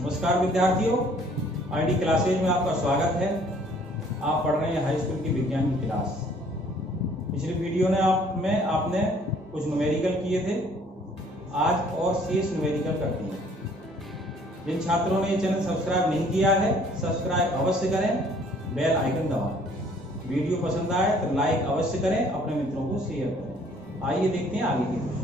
नमस्कार विद्यार्थियों, ID classes में आपका स्वागत है। आप पढ़ रहे हैं हाई स्कूल की विज्ञान की क्लास। पिछले वीडियो में आपने कुछ न्यूमेरिकल किए थे। आज और शेष न्यूमेरिकल करते हैं। जिन छात्रों ने ये चैनल सब्सक्राइब नहीं किया है, सब्सक्राइब अवश्य करें, बेल आइकन दबाएं। वीडियो पसंद आए तो लाइक अवश्य करें, अपने मित्रों को शेयर करें। आइए देखते हैं आगे की क्वेश्चन।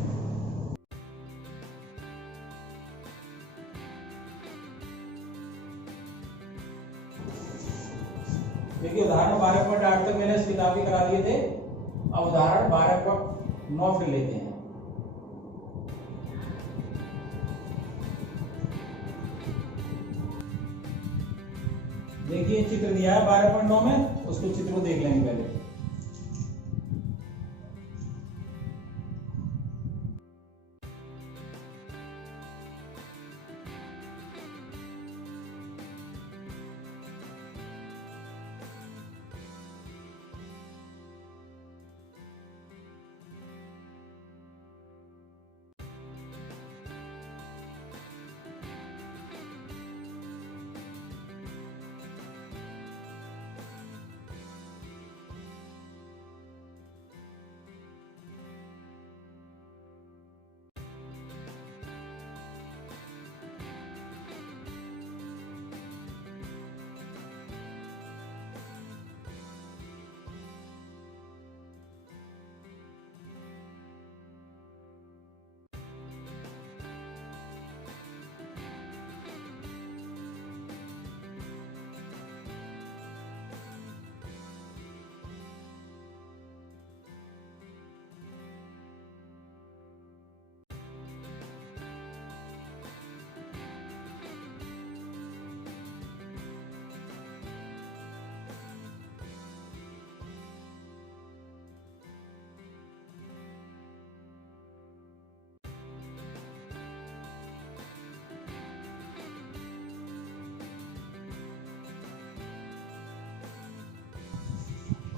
देखिए उदाहरण 12.8 तक मैंने इस किताब के करा दिए थे। अब उदाहरण 12.9 फिर लेते हैं। देखिए चित्र दिया है 12.9 में, उसको चित्र को देख लेंगे पहले।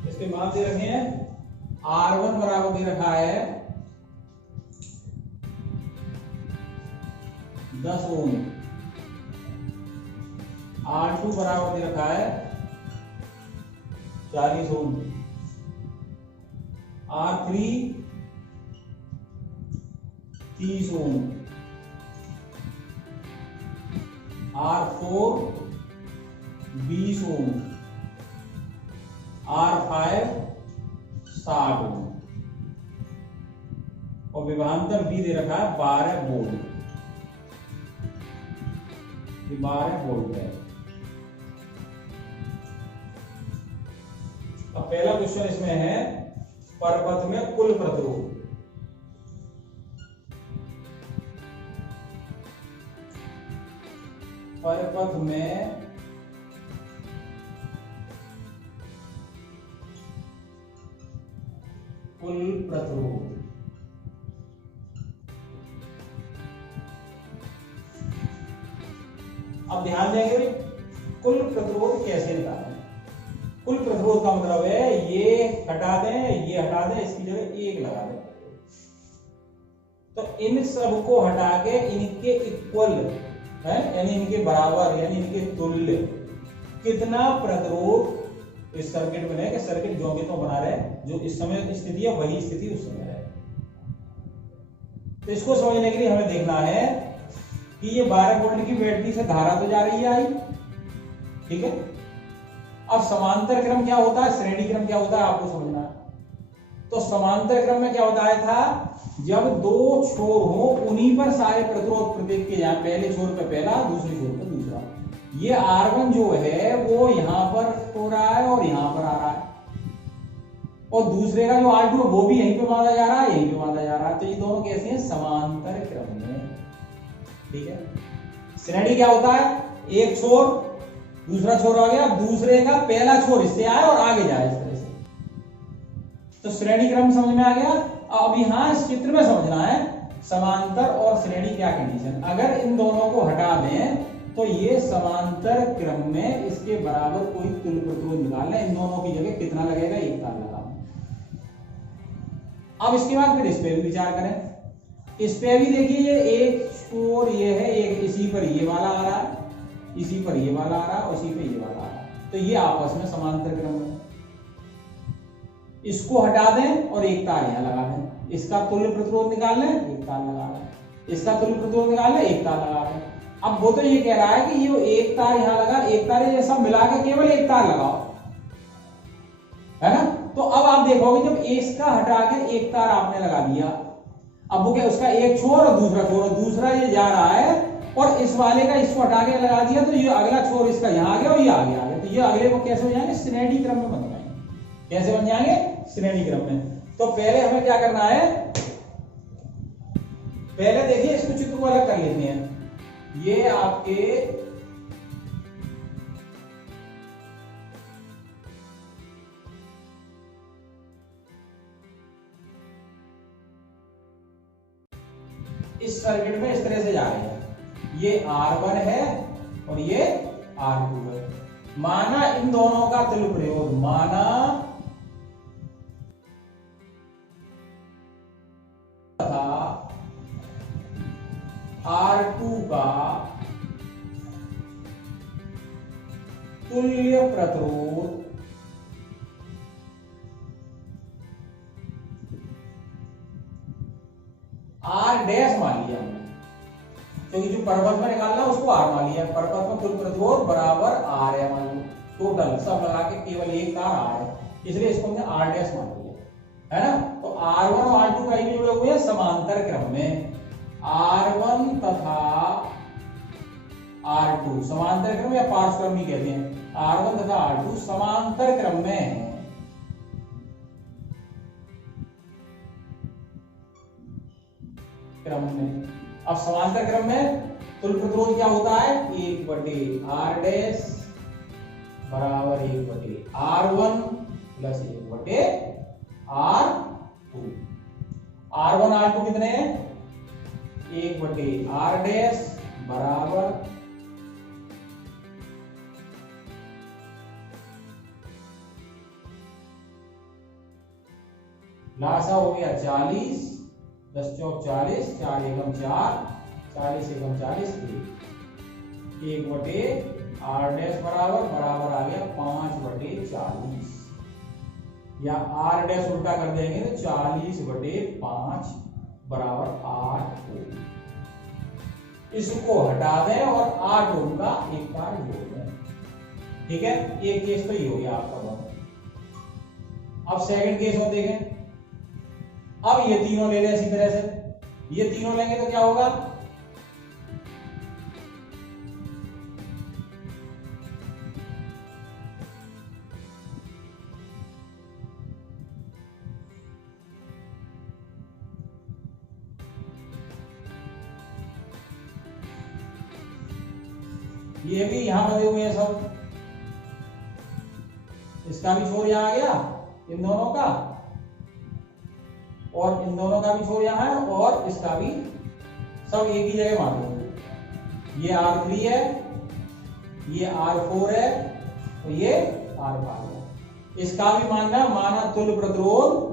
इसके मान दे रखे हैं। R1 बराबर दे रखा है 10 ओम। R2 बराबर दे रखा है 40 ओम। R3 30 ओम। R4 20 ओम। R5 60 ओम और विभवांतर भी दे रखा है 12 वोल्ट। 12 वोल्ट है। अब पहला क्वेश्चन इसमें है, पर्वत में कुल प्रतिरोध। पर्वत में कुल प्रतिरोध। अब ध्यान देंगे कुल प्रतिरोध कैसे निकालें। कुल प्रतिरोध का मतलब है ये हटा दें, ये हटा दें, इसकी जगह 1 लगा दें। तो इन सब को हटा के इनके इक्वल है, यानी इनके बराबर, यानी इनके तुल्य कितना प्रतिरोध इस सर्किट में है कि सर्किट जो भी तो बना रहे, जो इस समय स्थिति है वही स्थिति उस समय रहे। तो इसको समझने के लिए हमें देखना है कि ये 12 वोल्ट की बैटरी से धारा तो जा रही है आई, ठीक है। अब समांतर क्रम क्या होता है, श्रेणी क्रम क्या होता है, आपको समझना है। तो समांतर क्रम में क्या होता है था, जब 2 छोर हो उन्हीं पर सारे प्रतिरोध प्रत्येक के जाए। पहले छोर पे पहला, दूसरे छोर पे दूसरा। ये R1 जो है वो यहां पर हो रहा है और यहां पर आ रहा है, और दूसरे का जो R2 है वो भी यहीं पे बांधा जा रहा है, यहीं पे बांधा जा रहा है। तो ये दोनों कैसे हैं, समांतर क्रम में, ठीक है। श्रेणी क्या होता है, एक छोर दूसरा छोर आ गया, दूसरे का पहला छोर इससे आए और आगे जाए, इस तरह से। तो श्रेणी क्रम समझ में आ गया। अब यहां इस चित्र में समझना है समांतर और श्रेणी क्या कंडीशन। अगर इन दोनों को हटा दें तो ये समांतर क्रम में इसके बराबर कोई तुल्य प्रतिरोध निकालना है। इन दोनों की जगह कितना लगेगा, 1 तार लगा। अब इसके बाद फिर इस पे भी विचार करें। इस पे भी देखिए ये एक छोर ये है, एक इसी पर ये वाला आ रहा है, इसी पर ये वाला आ रहा है, उसी पे ये वाला आ रहा है, तो ये आपस में समांतर क्रम में। इसको हटा दें और एक तार यहां लगा दें, इसका तुल्य प्रतिरोध निकाल लें, एक तार लगा लें, इसका तुल्य प्रतिरोध निकाल लें, एक तार लगा लें। अब वो तो ये कह रहा है कि ये एक तार यहां लगा, एक तार ये सब मिला के केवल एक तार लगाओ, है ना। तो अब आप देखोगे जब इसका हटा के एक तार आपने लगा दिया, अब वो क्या, उसका एक छोर और दूसरा छोर, और दूसरा ये जा रहा है और इस वाले का इसको हटा के लगा दिया, तो ये अगला छोर इसका यहाँ आ गया और ये आगे आ गया, तो ये अगले को कैसे हो जाएंगे, श्रेणी क्रम में बन जाएंगे। कैसे बन जाएंगे, श्रेणी क्रम में। तो पहले हमें क्या करना है, पहले देखिए इसको चित्र को अलग कर लेते हैं। ये आपके इस सर्किट में इस तरह से जा रहे हैं, ये R1 है और ये R2 है। माना इन दोनों का तुल्य प्रयोग, माना तथा R2 का तुल्य प्रतिरोध R डैश मान लिया हमने, क्योंकि जो परपथ में निकालना उसको R मान लिया, परपथ में तुल्य प्रतिरोध बराबर R है मान लो, टोटल सब लगा के केवल एक तार R है, इसलिए इसको हमने R डैश मान लिया, है ना। तो R1 और R2 कहीं भी जुड़े हुए हैं समांतर क्रम में, R1 तथा R2 समांतर क्रम या पार्श्व क्रम भी कहते हैं, R1 तथा R2 समांतर क्रम में है। क्रम में, अब समांतर क्रम में तुल्य प्रतिरोध क्या होता है, 1/R डैश बराबर 1/R1 plus 1/R2। R1 R2 कितने हैं, 1/R डैश बराबर लासा हो गया 40, 10 चौक 40, 4 एकम 4, 40 एकम 40, 1/R डैश बराबर आ गया 5/40, या R डैश उल्टा कर देंगे तो 40/5 बराबर 8 ओम। इसको हटा दें और 8 ओम का एक तार जोड़ दें, ठीक है। एक केस तो ये हो गया आपका दोनों। अब सेकंड केस में देखें, अब ये तीनों ले लें इसी तरह से, ये तीनों लेंगे तो क्या होगा, ये भी यहां बंधे हुए हैं सब, इसका भी छोर यहां आ गया इन दोनों का, और इन दोनों का भी छोर यहां है, और इसका भी, सब एक ही जगह मान लो। ये R3 है, ये R4 है और ये R5 है। इसका भी मानना, माना तुल्य प्रतिरोध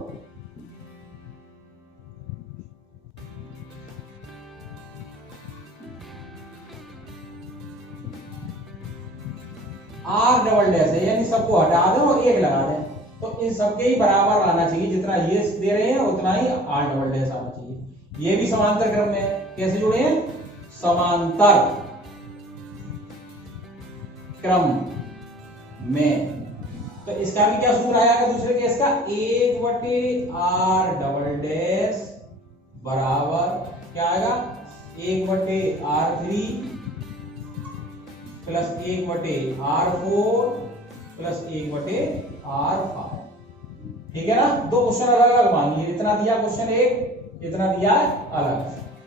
R डबल डैश है, यानी सबको हटा दें और एक लगा दें, तो इन सबके ही बराबर आना चाहिए, जितना ये दे रहे हैं उतना ही R डबल डैश आना चाहिए। ये भी समांतर क्रम में है, कैसे जुड़े हैं, समांतर क्रम में। तो इसका भी क्या सूत्र आएगा दूसरे केस का, 1/R डबल डैश बराबर क्या आएगा, 1/R3 plus 1/R4 plus 1/R5, ठीक है ना। दो क्वेश्चन अलग अलग मान लीजिए, इतना दिया क्वेश्चन एक, इतना दिया अलग,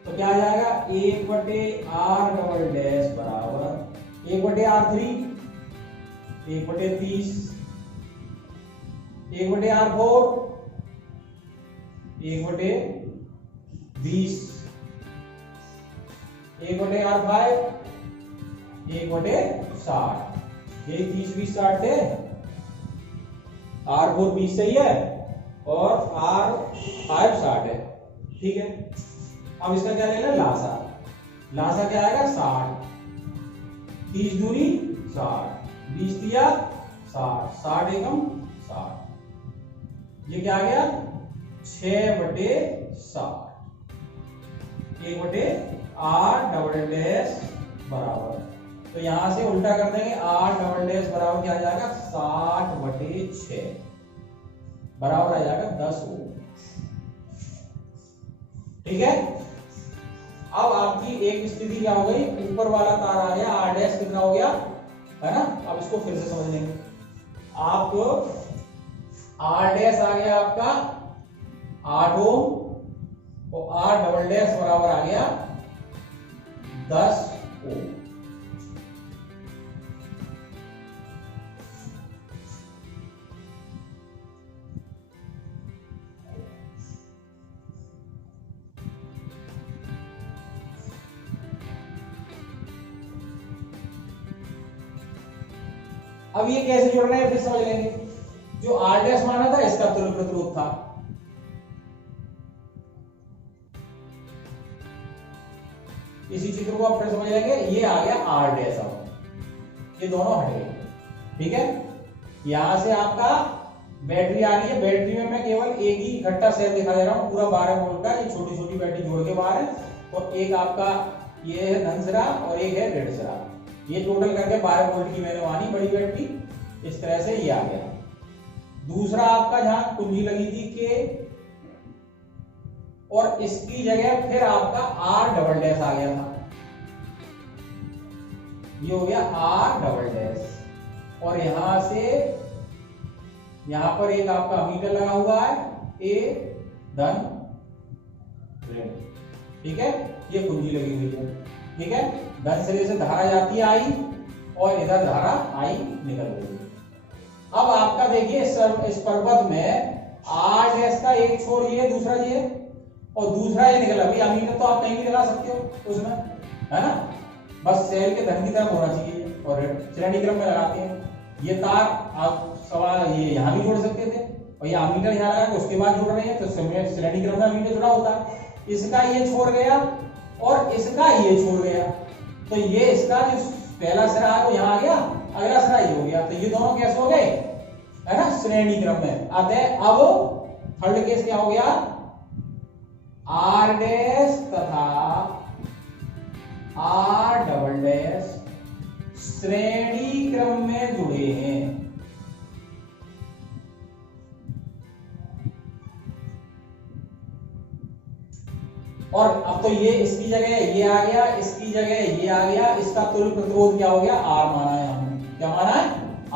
तो क्या आ जाएगा, 1/R डबल डैश बराबर 1/R3 1/30, 1/R4 1/20, 1/R5 1/60। ये 30 20 60 थे, R4 20 सही है और R5 60 है, ठीक है। अब इसका क्या लेना, लासा, लासा क्या आएगा 60, 30 दूनी 60, 20 दिया 60, 60 एकम 60। ये क्या आ गया 6/60, 1/r" बराबर, तो यहां से उल्टा कर देंगे, r" बराबर क्या आ जाएगा 60/6 बराबर आ जाएगा 10 ओम। ठीक है। अब आपकी एक स्थिति क्या हो गई, ऊपर वाला तार आ गया r' कितना हो गया, है ना। अब इसको फिर से समझ लेंगे। आपको r' आ गया आपका 8 ओम और r" बराबर आ गया 10 ओम। अब ये कैसे जोड़ रहे हैं फिर समझ लेंगे। जो r' माना था इसका तुल्य प्रतिरोध था, इसी चित्र को आप फिर समझ लेंगे। ये आ गया r', अब ये दोनों हट गए। ठीक है। यहां से आपका बैटरी आ रही है, बैटरी में मैं केवल एक ही इकट्ठा सेल दिखा दे रहा हूं, पूरा 12 वोल्ट का। ये छोटी छोटी बैटरी जोड़ के बाहर है, तो एक आपका ये है धन सिरा और एक है ऋण सिरा। ये टोटल करके 12 वोल्ट की मैंने मानी बड़ी बैटरी। इस तरह से ये आ गया। दूसरा आपका जहां कुंजी लगी थी के, और इसकी जगह फिर आपका r" आ गया था। ये हो गया r", और यहां से यहां पर एक आपका अमीटर लगा हुआ है, ए धन ऋण। ठीक है। ये कुंजी लगी हुई है। ठीक है। धन सिरे से धारा जाती है आई, और इधर धारा आई निकल रही है। अब आपका देखिए इस पर्वत में r' का एक छोर ये, दूसरा ये, और दूसरा ये निकला। भाई अमीटर तो आप कहीं भी लगा सकते हो उसमें, है ना। बस सेल के धन की तरफ होना चाहिए, और श्रेणी क्रम में लगाते हैं। ये तार आप सवाल ये यहां भी जोड़ सकते थे, और ये अमीटर यहां लगा के उसके बाद जोड़ रहे हैं, तो श्रेणी क्रम में अमीटर जुड़ा होता है। इसका ये छोड़ गया और इसका ये छोड़ गया, तो ये इसका जो पहला सिरा है वो यहां आ गया, अगला सिरा ये हो गया, तो ये दोनों कैसे हो गए, है ना, श्रेणी क्रम में। अतः अब थर्ड केस क्या हो गया, r' तथा r" श्रेणी क्रम में जुड़े हैं। और अब तो ये इसकी जगह ये आ गया, इसकी जगह ये आ गया, इसका तुल्य प्रतिरोध क्या हो गया, R माना है हमने। क्या माना है,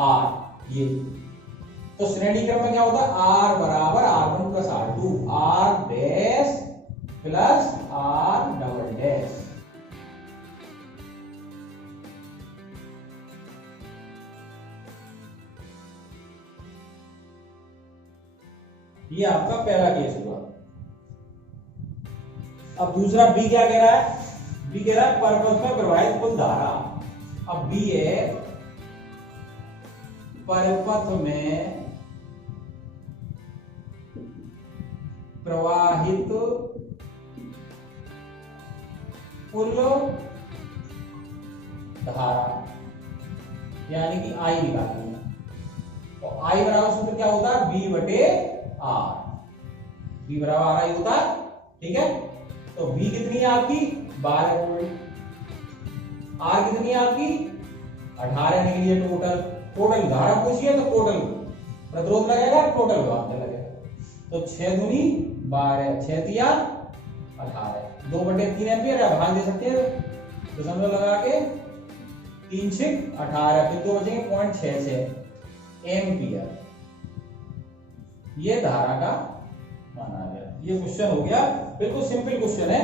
R। ये तो श्रेणी क्रम में क्या होता है, R बराबर R1 plus R2, R' plus R"। ये आपका पहला केस हुआ। अब दूसरा बी क्या कह रहा है, बी कह रहा है पर्वत में प्रवाहित कुल धारा। अब बी है पर्वत में प्रवाहित कुल धारा, यानी कि आई निकालनी है। तो आई बराबर सूत्र क्या होता है, बी बटे आर। बी बराबर आर आई होता है। ठीक है। तो बी कितनी है आपकी 12 वोल्ट, आर कितनी है आपकी 18 निकली है। टोटल धारा पूछिए तो टोटल प्रतिरोध लगेगा, टोटल विभवांतर लगेगा। तो 6 दूनी 12, 6 तिया 18, 2/3 एम्पियर है, भाग दे सकते हैं दशमलव लगा के, 3 6 18, फिर 2 बचेंगे 0.66 एम्पियर। ये धारा का माना गया। ये क्वेश्चन हो गया, बिल्कुल सिंपल क्वेश्चन है,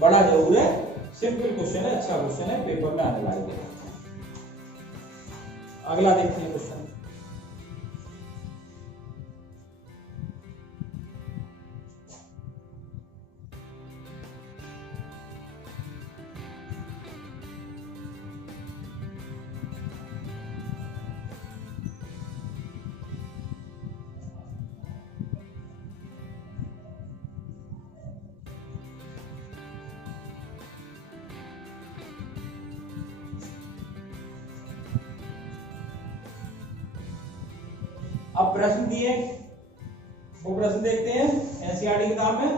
बड़ा जरूर है, सिंपल क्वेश्चन है, अच्छा क्वेश्चन है, पेपर में आने लायक है। अगला देखते हैं क्वेश्चन। अब प्रश्न दिए, वो प्रश्न देखते हैं एनसीईआरटी किताब में।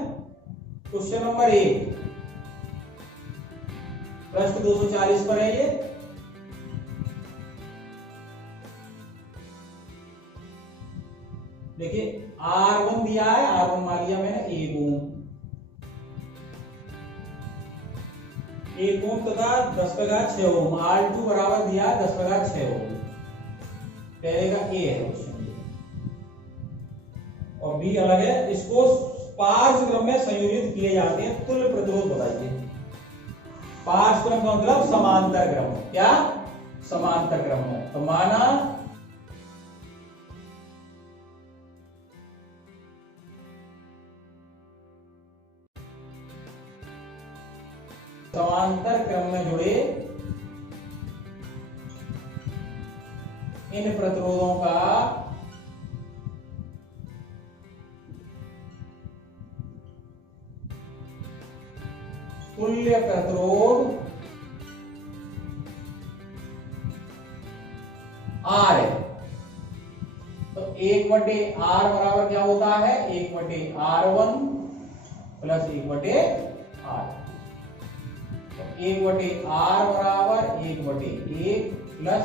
क्वेश्चन नंबर 1, प्रश्न 240 पर है ये। देखिए R1 दिया है, R1 मान लिया मैंने 1 ओम, 1 ओम तथा 10⁻6 ओम। R2 बराबर दिया है 10⁻6 ओम। पहले का A है क्वेश्चन और B अलग है। इसको पार्श्व क्रम में संयोजित किए जाते हैं। तुल्य प्रतिरोध बताइए। पार्श्व क्रम का मतलब समांतर क्रम। क्या? समांतर क्रम है। तो माना समांतर क्रम में जुड़े इन प्रतिरोधों का तुल्य प्रतिरोध R है। तो 1/R बराबर क्या होता है? 1/R1 plus 1/R। 1/R बराबर 1/1 प्लस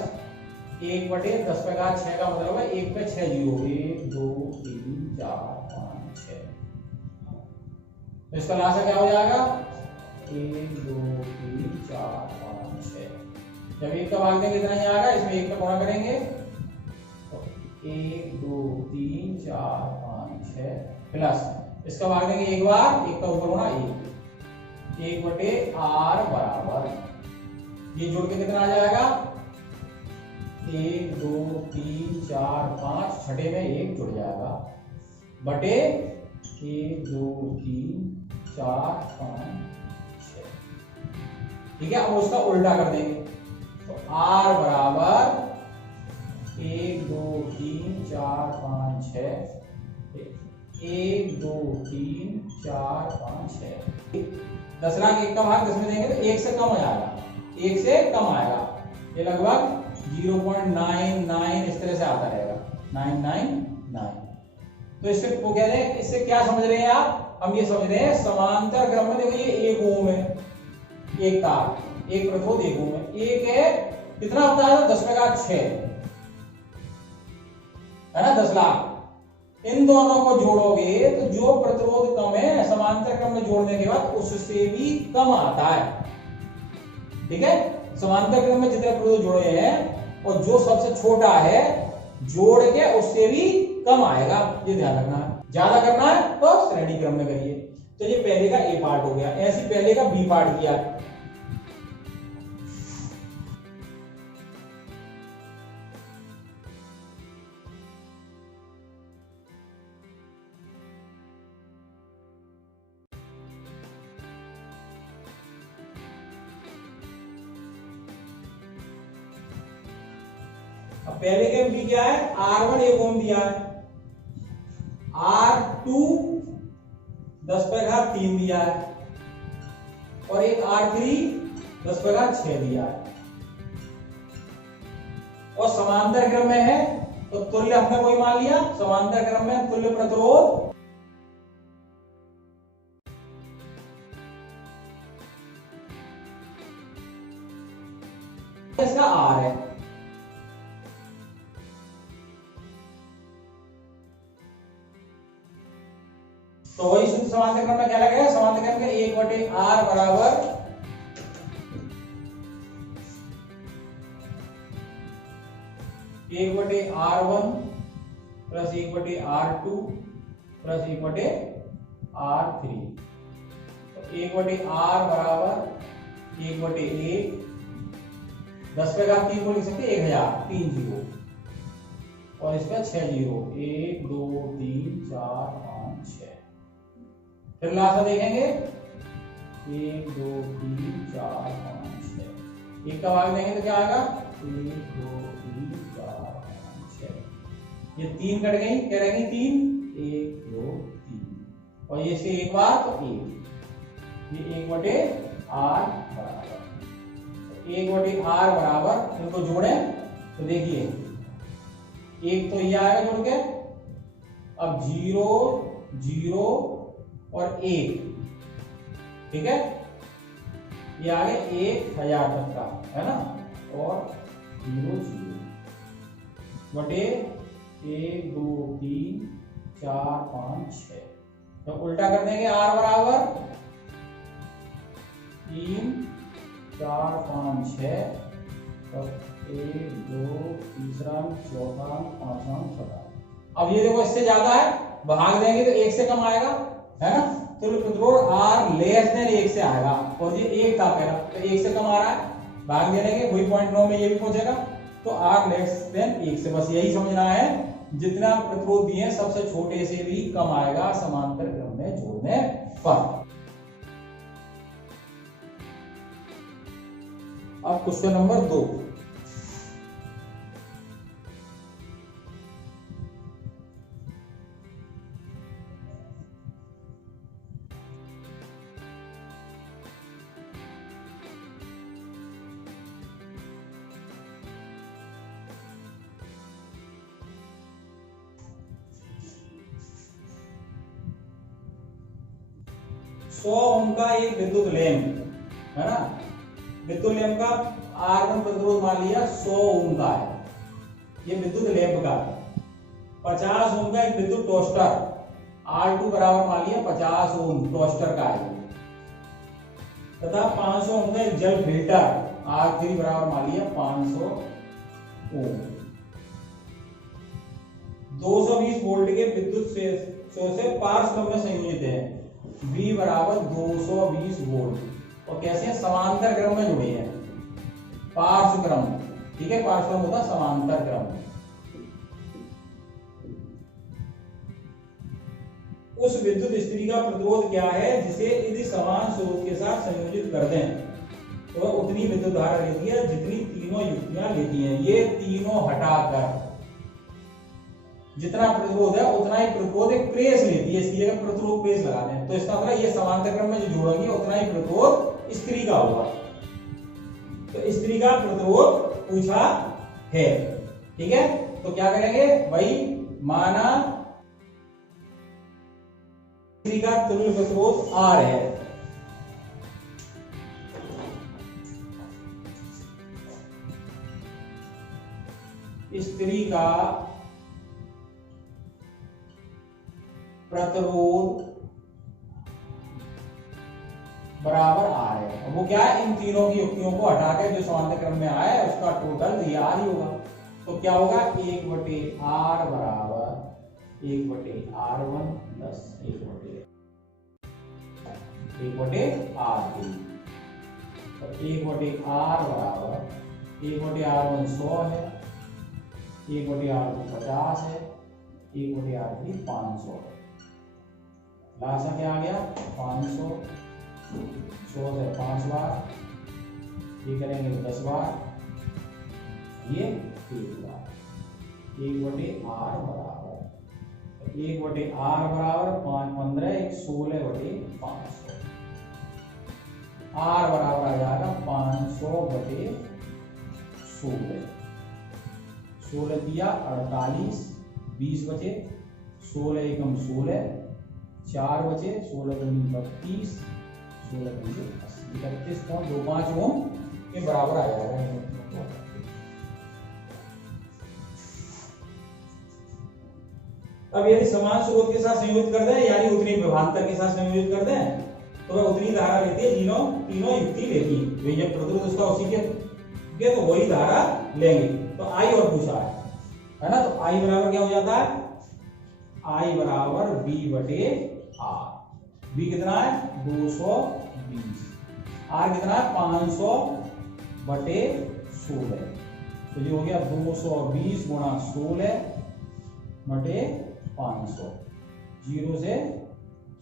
1/10⁻6 का मतलब है 1 पे 6 जीरो। 1 2 3 4 5 6। तो इसका लासा क्या हो जाएगा? 1 2 3 4 5 6। जब 1 का भाग देंगे इतना ही आएगा, इसमें 1 का गुणा करेंगे तो 1 2 3 4 5 6 प्लस इसका भाग देंगे एक बार, 1 का ऊपर होना 1/R बराबर, ये जोड़ के कितना आ जाएगा? 1 2 3 4 5, छठे में 1 जुड़ जाएगा बटे 1 2 3 4 5 6। ठीक है, अब उसका उल्टा कर देंगे तो R बराबर 1 2 3 4 5 6, 1 2 3 4 5 6। 10 लाख 1 का भाग 10 में देंगे तो 1 से कम हो जाएगा, 1 से कम आएगा। ये लगभग 0.99 इस तरह से आता रहेगा, 999। तो इससे वो कह रहे हैं, इससे क्या समझ रहे हैं आप? हम ये समझ रहे हैं समांतर क्रम में देखो ये 1 ओम है, एक तार, एक प्रतिरोध 1 ओम है, एक है कितना होता है? 10⁻6 है ना, 10 लाख। इन दोनों को जोड़ोगे तो जो प्रतिरोध कम है समांतर क्रम में जोड़ने के बाद उससे भी कम आता है। ठीक है, समांतर क्रम में जितने प्रतिरोध जुड़े हैं और जो सबसे छोटा है जोड़ के उससे भी कम आएगा, ये ध्यान रखना है। ज्यादा करना है तो श्रेणी क्रम में करिए। तो ये पहले का ए पार्ट हो गया, ऐसे पहले का बी पार्ट किया। अब पहले के बी क्या है? R1 1 ओम दिया है, R2 10⁻3 दिया है और एक R3 10⁻6 दिया है और समांतर क्रम में है तो तुल्य हमने कोई मान लिया। समांतर क्रम में तुल्य प्रतिरोध इसका R है। तो वही शुद्ध समांतर क्रम में क्या लगेगा? समांतर क्रम में 1/R बराबर 1/R1 plus 1/R2 plus 1/R3। तो 1/R बराबर 1/1, 10⁻3 को लिख सकते 1000, 3 जीरो और इसका 6 जीरो, 1 2 3 4 5 6। फिर लास्ट में देखेंगे 1 2 3 4 5 6, 1 का भाग देंगे तो क्या आएगा? 1 2 3 4 5 6। ये 3 कट गई, क्या रहेंगी? 3 1 2 3 और ये से एक बार तो 1, ये 1/R बराबर 1/R बराबर, इनको जोड़े तो देखिए एक तो ये आएगा जुड़ के, अब 0 0 और 1, ठीक है, ये आ गया 1000 तक का, है ना, और 0 0 बटे 1 2 3 4 5 6, तो उल्टा कर देंगे, r बराबर 3 4 5 6, तो 1 2 तीसरा चौथा पांचवा छठा। अब ये देखो इससे ज्यादा है, भाग देंगे तो 1 से कम आएगा, है ना, तो प्रतिरोध r लेस देन 1 से आएगा, और ये 1 था पहला, तो 1 से कम आ रहा है, भाग दे देंगे, वही 0.9 में ये भी पहुंचेगा, तो r लेस देन 1 से, बस यही समझना है, जितना प्रतिरोध दिए सबसे छोटे से भी कम आएगा समांतर क्रम में जोड़ने पर। अब क्वेश्चन नंबर 2, ओम का एक विद्युत लैंप, है ना, विद्युत लैंप का R1 प्रतिरोध मान लिया 100 ओम का है, ये विद्युत लैंप का। 50 ओम का एक विद्युत टोस्टर, R2 बराबर मान लिया 50 ओम टोस्टर का है, तथा 500 ओम का एक जल फिल्टर, R3 बराबर मान लिया 500 ओम। 220 वोल्ट के विद्युत स्रोत से पार्श्व क्रम में संयोजित है, V बराबर 220 वोल्ट, और कैसे समांतर क्रम में जुड़े हैं, पार्श्व क्रम, ठीक है, पार्श्व क्रम होता है समांतर क्रम। उस विद्युत स्त्री का प्रतिरोध क्या है जिसे यदि समान स्रोत के साथ संयोजित कर दें तो वह उतनी विद्युत धारा लेती है जितनी तीनों युक्तियां लेती हैं। ये तीनों हटाकर जितना प्रतिरोध है उतना ही प्रतिरोध एक प्रेस लेती है, इसकी जगह प्रतिरोध प्रेस लगा दें, तो इसका मतलब ये समांतर क्रम में जो जोड़ेंगे उतना ही प्रतिरोध स्त्री का होगा। तो स्त्री का प्रतिरोध पूछा है, ठीक है, तो क्या करेंगे भाई, माना स्त्री का तुल्य प्रतिरोध R है, स्त्री का प्रतिरोध बराबर R है। वो क्या है, इन तीनों की युक्तियों को हटा के जो समांतर क्रम में आया है उसका टोटल ये R ही होगा। तो क्या होगा, 1/R बराबर 1/R1 प्लस 1/R2। तो 1/R बराबर 1/R1 100 है, 1/R2 50 है, 1/R3 500 है। लास्ट क्या आ गया 500, 100 से 5 बार, ये करेंगे 10 बार, ये 1 बार। 1/R बराबर 1/R बराबर 5 15 1 16/500। R बराबर आ जाएगा 500/16। 16 दिया 48, 20 बचे, 16 एकम 16, 4 बचे, 16 दूनी 32, 16 दूनी 31.25 ओम के बराबर आ जाएगा। अब यदि समान स्रोत के साथ संयोजित कर दें यानी उतनी विभवांतर के साथ संयोजित कर दें तो वह उतनी धारा लेती है तीनों युक्ति लेती है। जब प्रतिरोध उसका उसी के तो वही धारा लेंगे। तो I और पूछा है ना, तो I बराबर क्या हो जाता है, I बराबर V/R। V कितना है 220, R कितना है 500/16, तो ये हो गया 220 गुणा 16/500। 0 से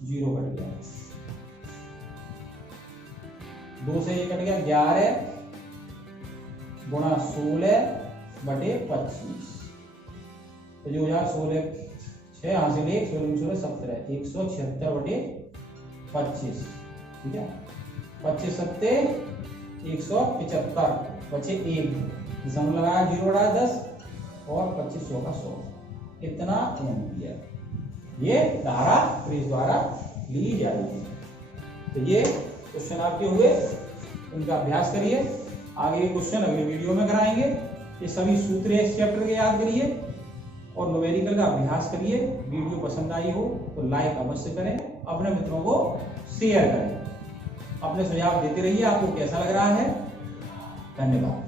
0 कट गया, 2 से 1 कट गया, 11 गुणा 16/25, तो जो हो जाएगा 16 6 हासिल 1 16 17 176/25, ठीक है। 25 7 175 बचे 1 दशमलव लगाया 0 10 और 2500 का 100, इतना एम्पियर ये धारा फ्रिज द्वारा ली जाएगी। तो ये क्वेश्चन आपके हुए, उनका अभ्यास करिए। आगे क्वेश्चन अगले वीडियो में कराएंगे। ये सभी सूत्र इस चैप्टर के याद करिए और न्यूमेरिकल का अभ्यास करिए। वीडियो पसंद आई हो तो लाइक अवश्य करें, अपने मित्रों को शेयर करें, अपने सुझाव देते रहिए। आपको कैसा लग रहा है? धन्यवाद।